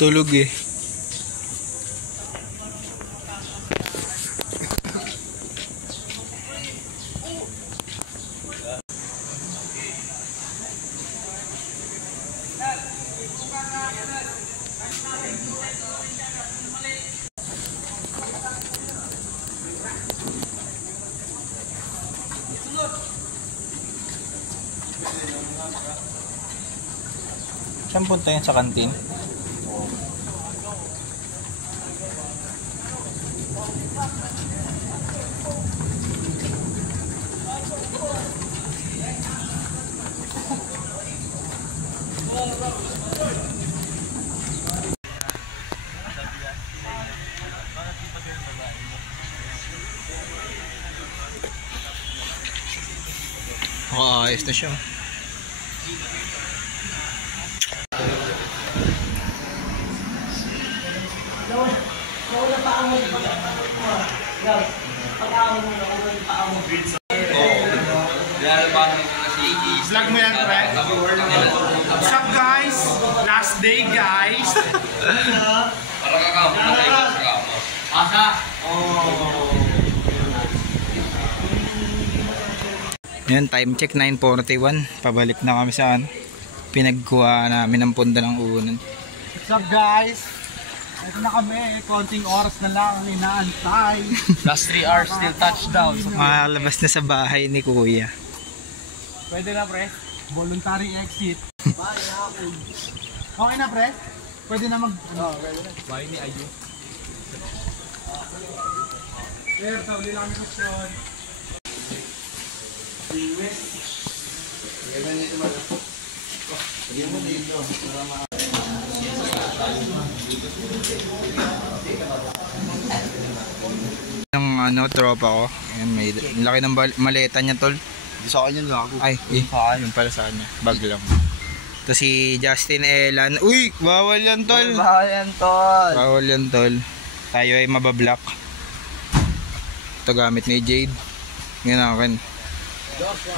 Tulog eh. Saan punta yun sa kantin? Ayos na siya. Vlog mo yan, pre? What's up, guys? Last day, guys. Parang kakamo na kayo sa kamo. Asa? Yan, time check 9:41. Pabalik na kami sa pinagkuha namin ng punda ng unan. What's up, guys? Ito na kami. Konting oras na lang ang inaantay. Last 3 hours till touchdown. Makalabas na sa bahay ni Kuya. Pwede na, pre? Voluntary exit. Okay na, pre? Pwede na mag... pwede na. Bahay ni Ayu. Sir, sauli lang yung question. Yung tropa ko. Ayan, may laki ng maleta niya, tol. Sa akin yun lang. Ay, yung pala sa kanya. Bag lang. Ito si Justin Elan. Uy, bawal yan, tol. Bawal yan, tol. Bawal yan, tol. Tayo ay mabablock. Ito gamit ni Jade. Yan akin.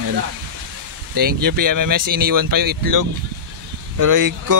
Yan. Thank you, PMMS. Iniwan pa yung itlog. Aray ko.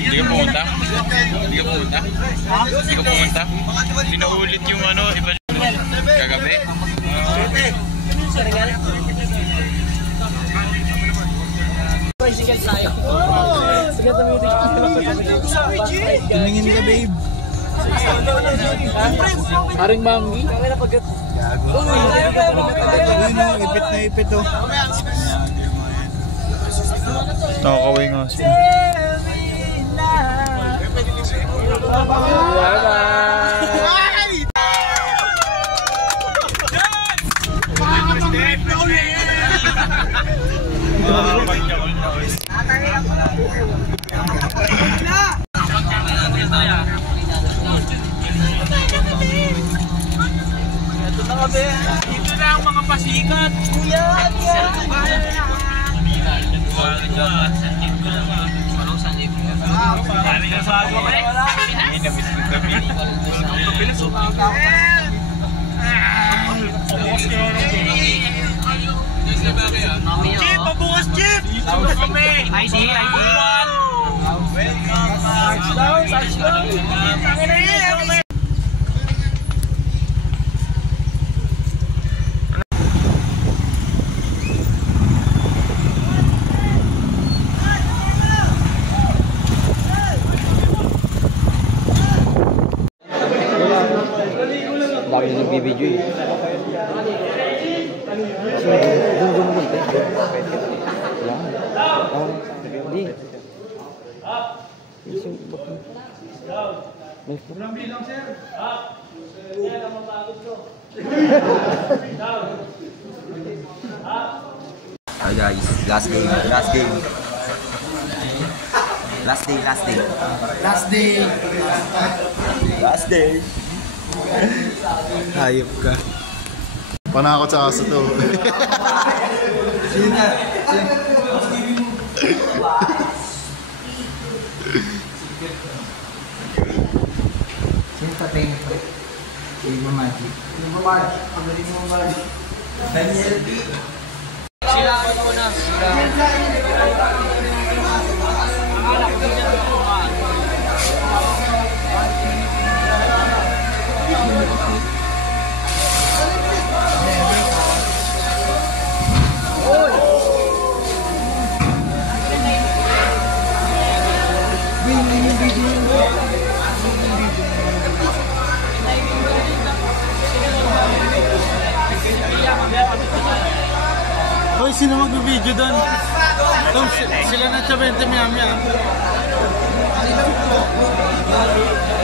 Hindi ka pumunta? Hindi ka pumunta? Hindi ka pumunta? Hindi na ulit yung iba kagabi? Tumingin ka, babe. Haring Manggi? Uy, no, ipit na ipit, oh. Nakakaway nga siya. Dito na ang mga pasikat. Kuya, Chip, pabukas Chip! Ay, di, touchdown! Dami na nagbibidyo eh. Kurang bilang, sir. guys. Last game. Last game. Last day, last day. Last day. Last day. Hayop ka. Panakot sa aso to. Sino patay na to? Yung Magic. Yung Magic. Pagaling mo Magic. Daniel B. Sila ko na. Hoy, sino mag-video doon? Sila na Chavente Miami.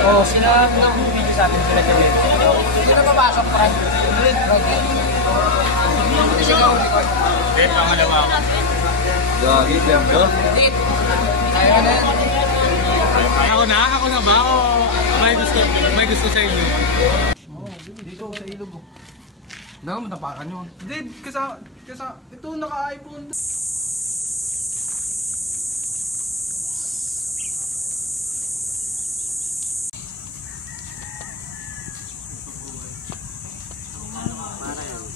Oh, sila nag-video sa atin sila gawin. Sino papasok pa? Eh, pangalawa ako. Gagi, ganda. Ako na ba? O may gusto sa inyo? Dito sa ilog. Naman, tapakan yun. Hindi, kasi ito naka-iPhone. Para yun.